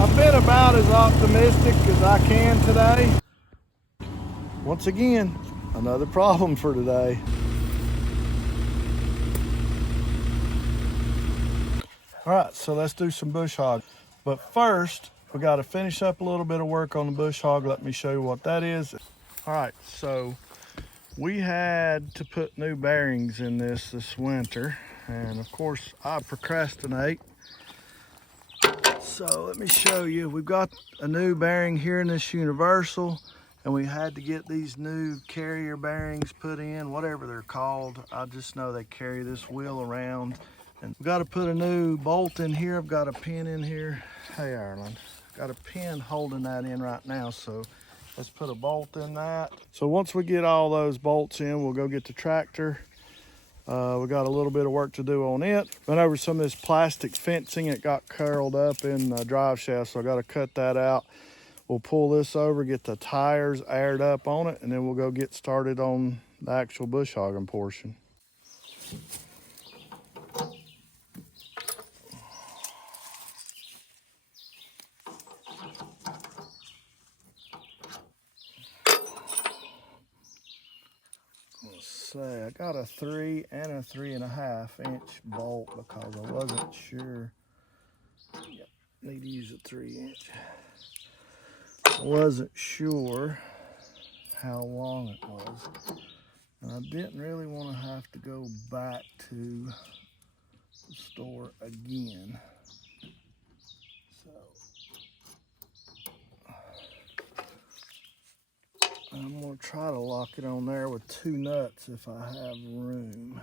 I've been about as optimistic as I can today. Once again, another problem for today. All right, so let's do some bush hog. But first, we got to finish up a little bit of work on the bush hog. Let me show you what that is. All right, so we had to put new bearings in this winter. And of course, I procrastinate. So let me show you. We've got a new bearing here in this universal, and we had to get these new carrier bearings put in, whatever they're called. I just know they carry this wheel around. And we've got to put a new bolt in here. I've got a pin in here. Hey, Ireland, got a pin holding that in right now. So let's put a bolt in that. So once we get all those bolts in, we'll go get the tractor. We got a little bit of work to do on it. Went over some of this plastic fencing. It got curled up in the drive shaft, so I got to cut that out. We'll pull this over, get the tires aired up on it, and then we'll go get started on the actual bush hogging portion. Say I got a 3 and a 3.5 inch bolt because I wasn't sure. Yep, need to use a 3 inch. I wasn't sure how long it was. And I didn't really want to have to go back to the store again. So I'm going to try to lock it on there with 2 nuts if I have room.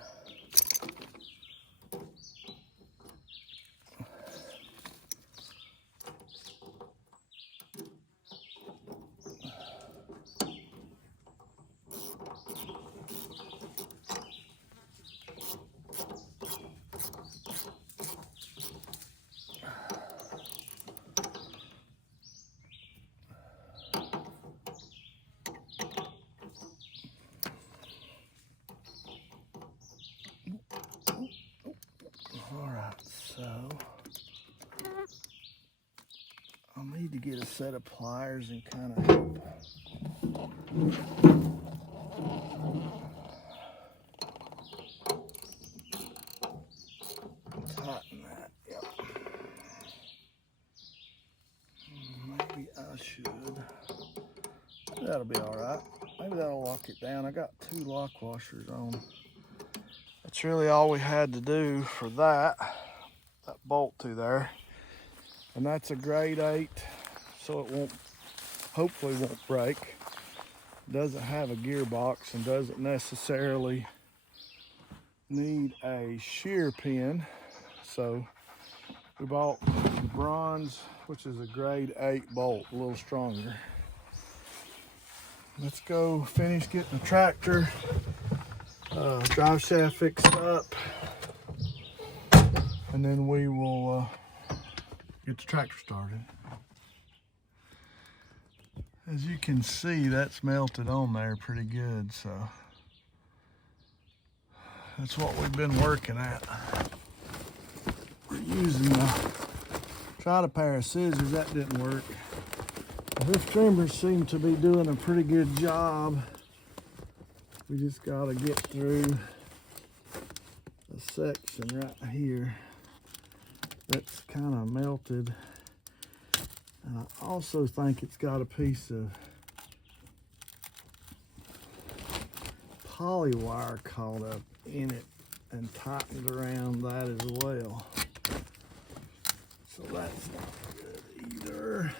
So I'll need to get a set of pliers and kind of help tighten that. Yep. Maybe I should. That'll be all right. Maybe that'll lock it down. I got 2 lock washers on. That's really all we had to do for that bolt through there. And that's a grade 8, so it won't, hopefully won't break. Doesn't have a gearbox and doesn't necessarily need a shear pin. So we bought the bronze, which is a grade 8 bolt, a little stronger. Let's go finish getting the tractor drive shaft fixed up, and then we will get the tractor started. As you can see, that's melted on there pretty good, so that's what we've been working at. We're using tried a pair of scissors, that didn't work. This trimmer seemed to be doing a pretty good job. We just gotta get through a section right here that's kind of melted. And I also think it's got a piece of poly wire caught up in it and tightened around that as well. So that's not good either.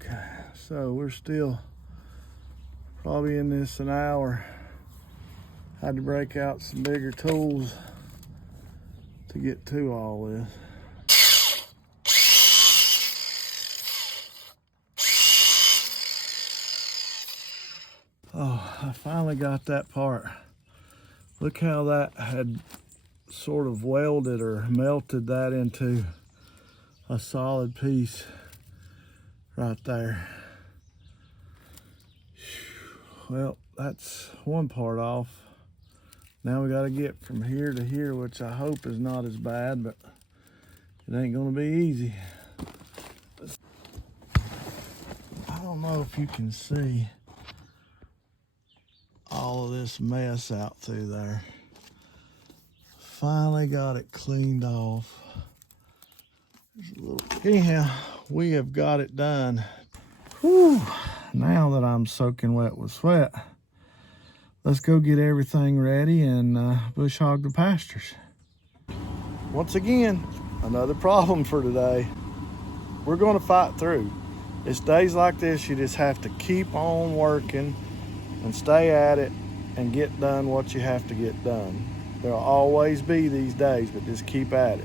Okay, so we're still probably in this an hour. Had to break out some bigger tools to get to all this. Oh, I finally got that part Look how that had sort of welded or melted that into a solid piece right there. Well, that's one part off. Now we got to get from here to here, which I hope is not as bad, but it ain't gonna be easy. I don't know if you can see all of this mess out through there. Finally got it cleaned off. Anyhow, we have got it done. Whew. Now that I'm soaking wet with sweat, let's go get everything ready and bush hog the pastures. Once again, another problem for today. We're going to fight through. It's days like this you just have to keep on working and stay at it and get done what you have to get done. There'll always be these days, but just keep at it.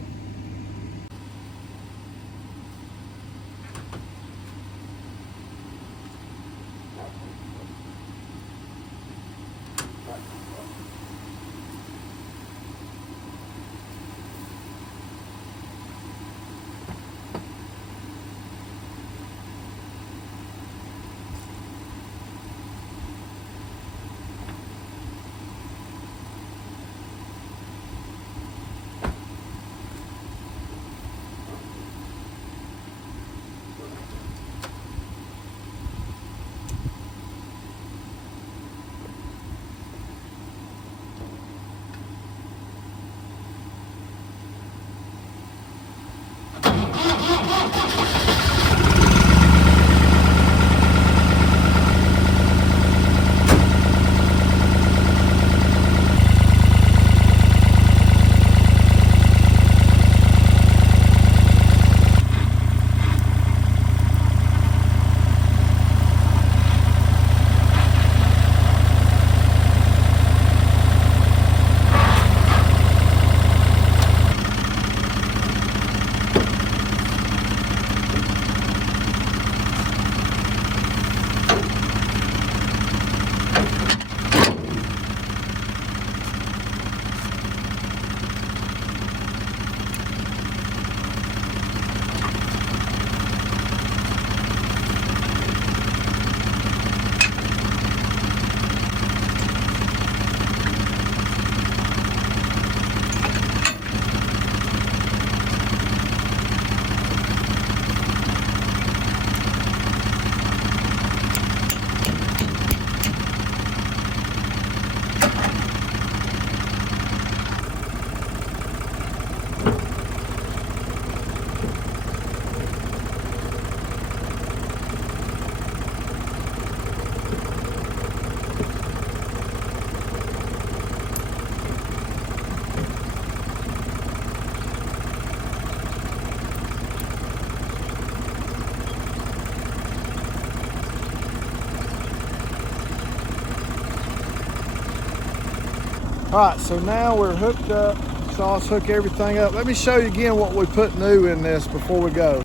All right, so now we're hooked up. So let's hook everything up. Let me show you again what we put new in this before we go.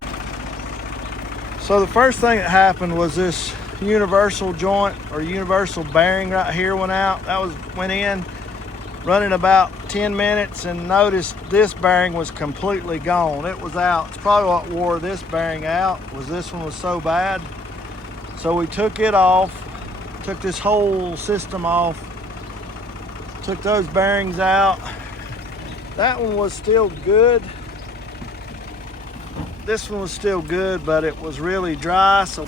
So the first thing that happened was this universal joint or universal bearing right here went out. Went in, running about 10 minutes, and noticed this bearing was completely gone. It was out. It's probably what wore this bearing out, was this one was so bad. So we took it off, took this whole system off, took those bearings out. That one was still good. This one was still good, but it was really dry. So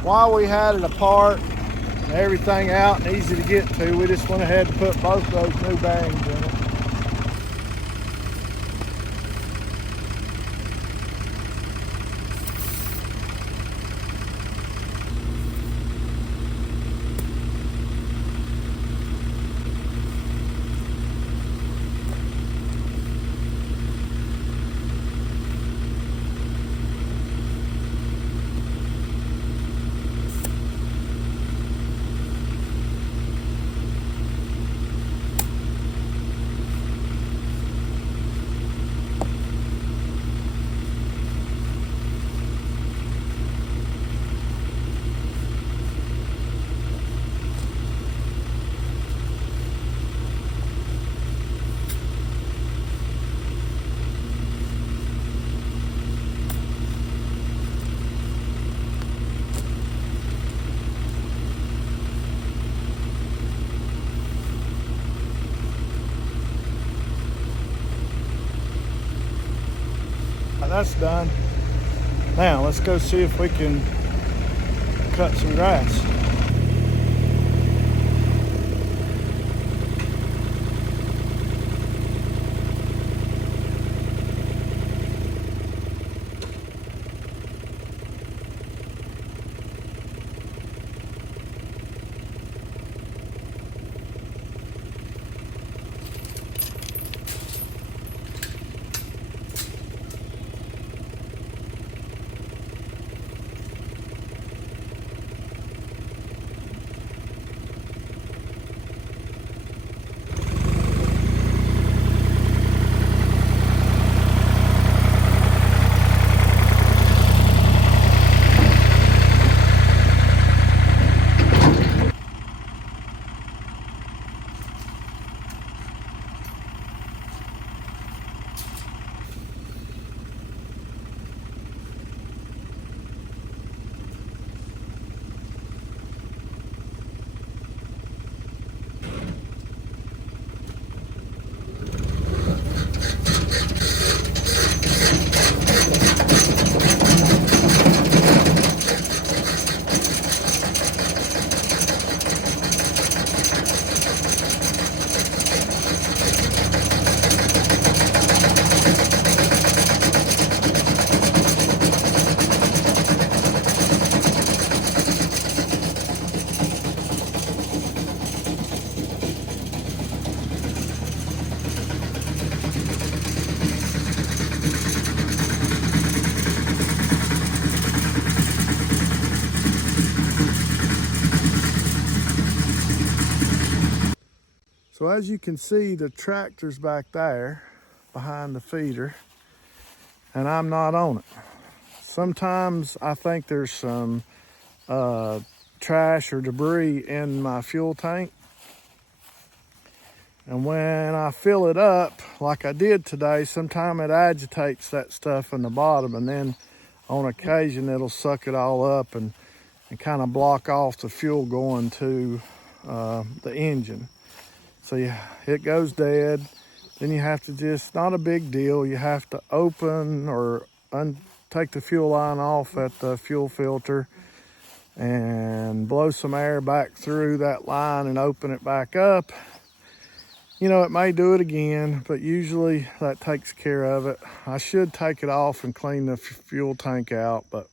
while we had it apart, and everything out and easy to get to, we just went ahead and put both of those new bearings in it. that's done. Now let's go see if we can cut some grass. So as you can see, the tractor's back there behind the feeder, and I'm not on it. Sometimes I think there's some trash or debris in my fuel tank. And when I fill it up, like I did today, sometimes it agitates that stuff in the bottom, and then on occasion it'll suck it all up and kind of block off the fuel going to the engine. So yeah, it goes dead. Then you have to just, not a big deal, you have to open or take the fuel line off at the fuel filter and blow some air back through that line and open it back up. You know, it may do it again, but usually that takes care of it. I should take it off and clean the fuel tank out, but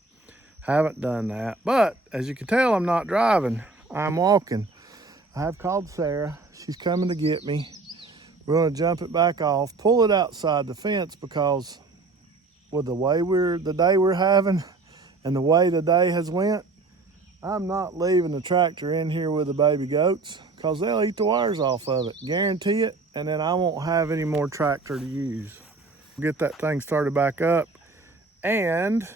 haven't done that. But as you can tell, I'm not driving, I'm walking. I have called Sarah. She's coming to get me. We're gonna jump it back off, pull it outside the fence, because with the day we're having and the way the day has went, I'm not leaving the tractor in here with the baby goats, because they'll eat the wires off of it, guarantee it, and then I won't have any more tractor to use. Get that thing started back up, and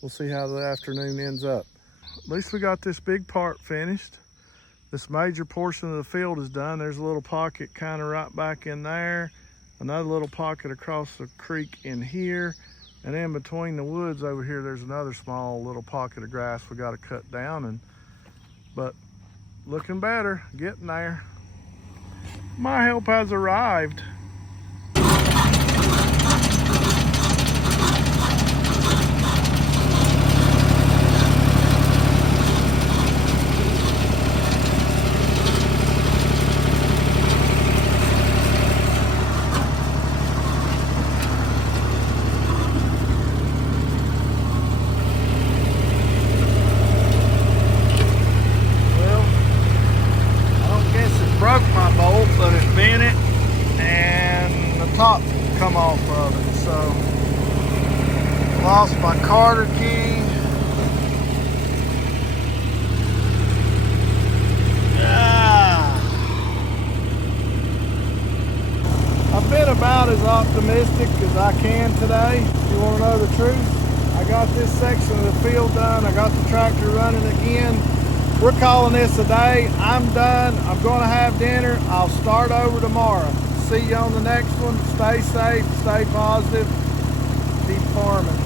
we'll see how the afternoon ends up. At least we got this big part finished. This major portion of the field is done. There's a little pocket kind of right back in there, another little pocket across the creek in here, and in between the woods over here, there's another small little pocket of grass we got to cut down. But looking better, getting there. My help has arrived. Top come off of it, so lost my Carter key. I've been about as optimistic as I can today. If you want to know the truth, I got this section of the field done. I got the tractor running again. We're calling this a day. I'm done. I'm going to have dinner. I'll start over tomorrow. See you on the next one. Stay safe, stay positive, keep farming.